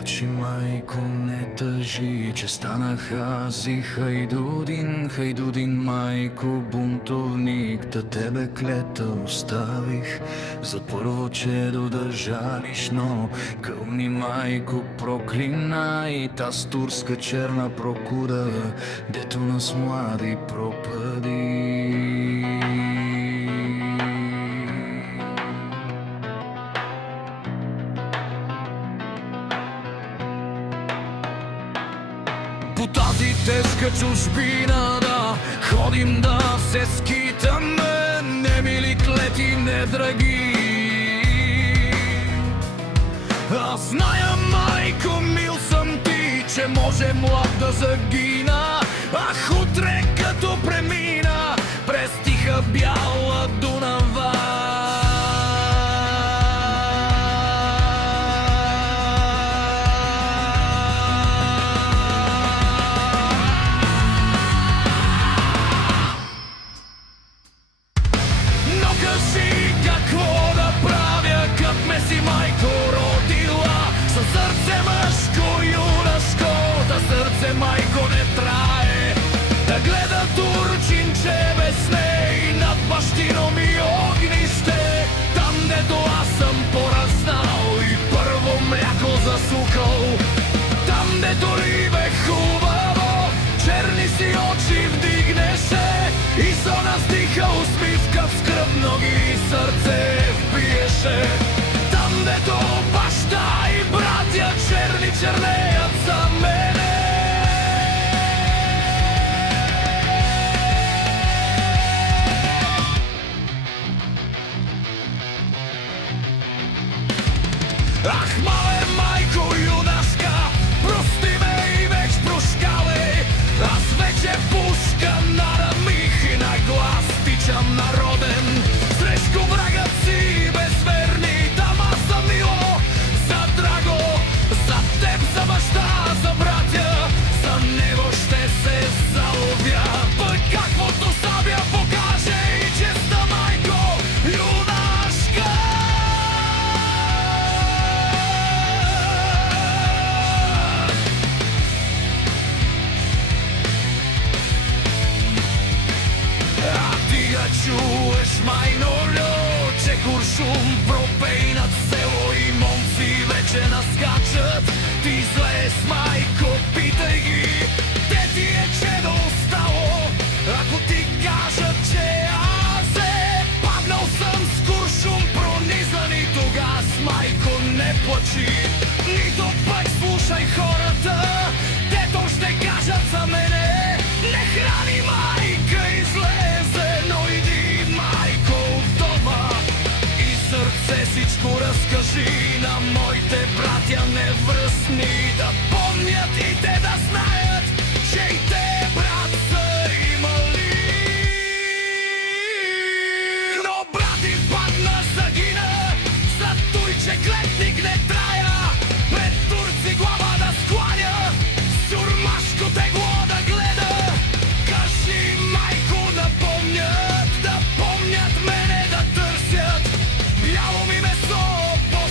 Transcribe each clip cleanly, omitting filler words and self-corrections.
плачи, майко, не тъжи, че станах аз и Хайдудин, майко, бунтовник. Да тебе клета оставих, за първо, че додържавиш, но кълни, майко, проклинай таз турска черна прокуда, дето нас млади пропади. По тази тежка чужбина да ходим, да се скитаме, не мили клети, не драги. Аз зная, майко, мил съм ти, че може млад да загина. Ах, утре като премина през тиха бяла Дунава. Кажи какво да правя, как ме си, майко, родила. Със сърце мъжко, юнашко, да сърце, майко, не трае. Да гледа турчинче без ней над бащино ми огнище. Там, дето аз съм пораснал и първо мляко засукал. Там, дето ли бе хубаво, черни си очи вдигнеше и зона с тиха усмивка в скръбно ги сърце впиеше. Там, дето баща и братя черни чернеят за мене. Ах, мале, майко, юнашка, прости ме и веч прощавай. Аз вече пушка нарамих и на глас тичам народен. Срещу врагът си безверни, там аз съм мило, за драго, за теб, за баща, за братя, за него ще се заловя. Пък каквото сабя покаже и честа, майко, юнашка. Чуеш, майнолю, че куршум пропей над село и момци вече наскачат. Ти зле с, майко, питай ги, те ти е чедо остало, ако ти кажат, че аз паднал съм с куршум пронизан. И тогас, майко, не плачи, нито пък слушай хората, дето ще кажат за мене. Не храни, майка, излезе, но иди, майко, от дома и сърце всичко разкажи на моите братя невръстни, да помнят и те да знаят, че и те, брат, са имали. Но брат им падна, загина, за той, че клетник не трая, пред турци глава да скланя, сюрмашко тегло да гледа. Кажи, майко, да помнят мене, да търсят бяло ми месо по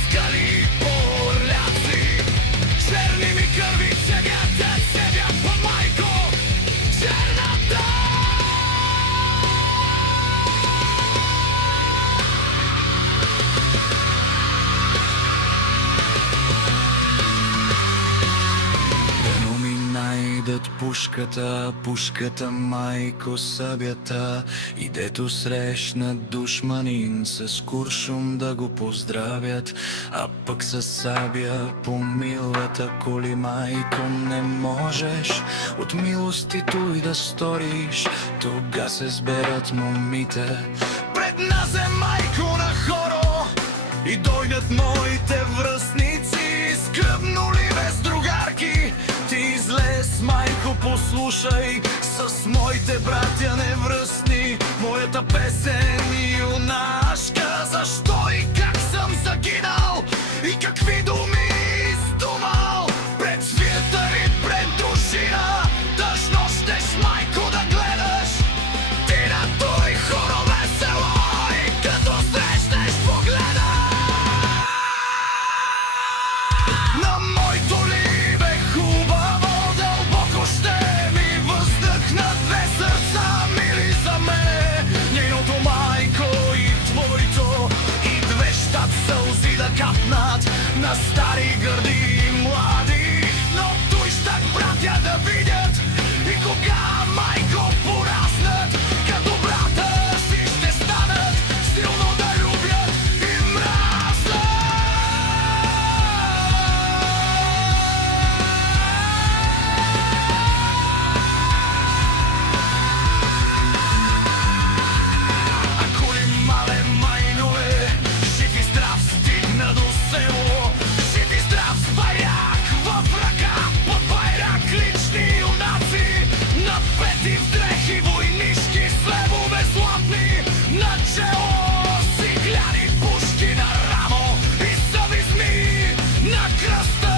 скали, по орляци. Черни ми кърви, че вятят, по майко, черната. Дено ми найдат пушката, майко, събята, и дето срещнат душманин с куршум да го поздравят, а пък със сабя по милата коли, майко, не можеш от милости той да сториш. Тога се сберат момите пред нас е, майко, на хоро, и дойдат моите връстници, скръбно ли без другарки. Ти излез, майко, послушай, с моите братя невръстни моята песен, юнашка. Защо и как съм загинал и какви думи издумал пред свията и пред душина. Тъжно щеш, майко, да гледаш ти на той хоро весело и като срещнеш погледа. да видят. И кога, майко, пораснат като брата си, ще станат силно да любят и мразнат. Ако ли мале майнове, жив и здрав стигна до село, жив и здрав с баяк в ръка, под байрак лични юнаци, напети в дрехи войнишки с левове златни начело, сигляни пушки на рамо и съви змии на кръста.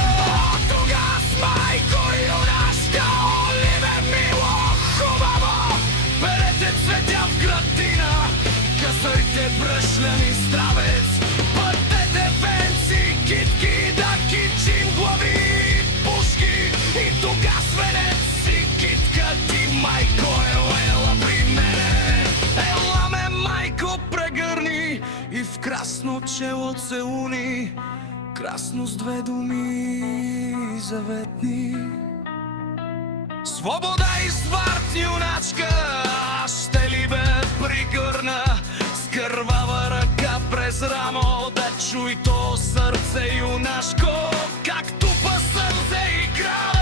Тогас, майко юнашка, оливе мило, хубаво, берете цветя в градина, късайте бръшляни здравец, пътете венци, китки, да кичим глави и пушки. И тогас венец и китка ти, майко, ела при мене. Ела ме, майко, прегърни и в красно чело целуни, красно с две думи заветни. Свобода и смърт, юначка, аз ще ли бе пригърна с кървава ръка през рамо, да чуй то сърце юнашко, както па сърце игра.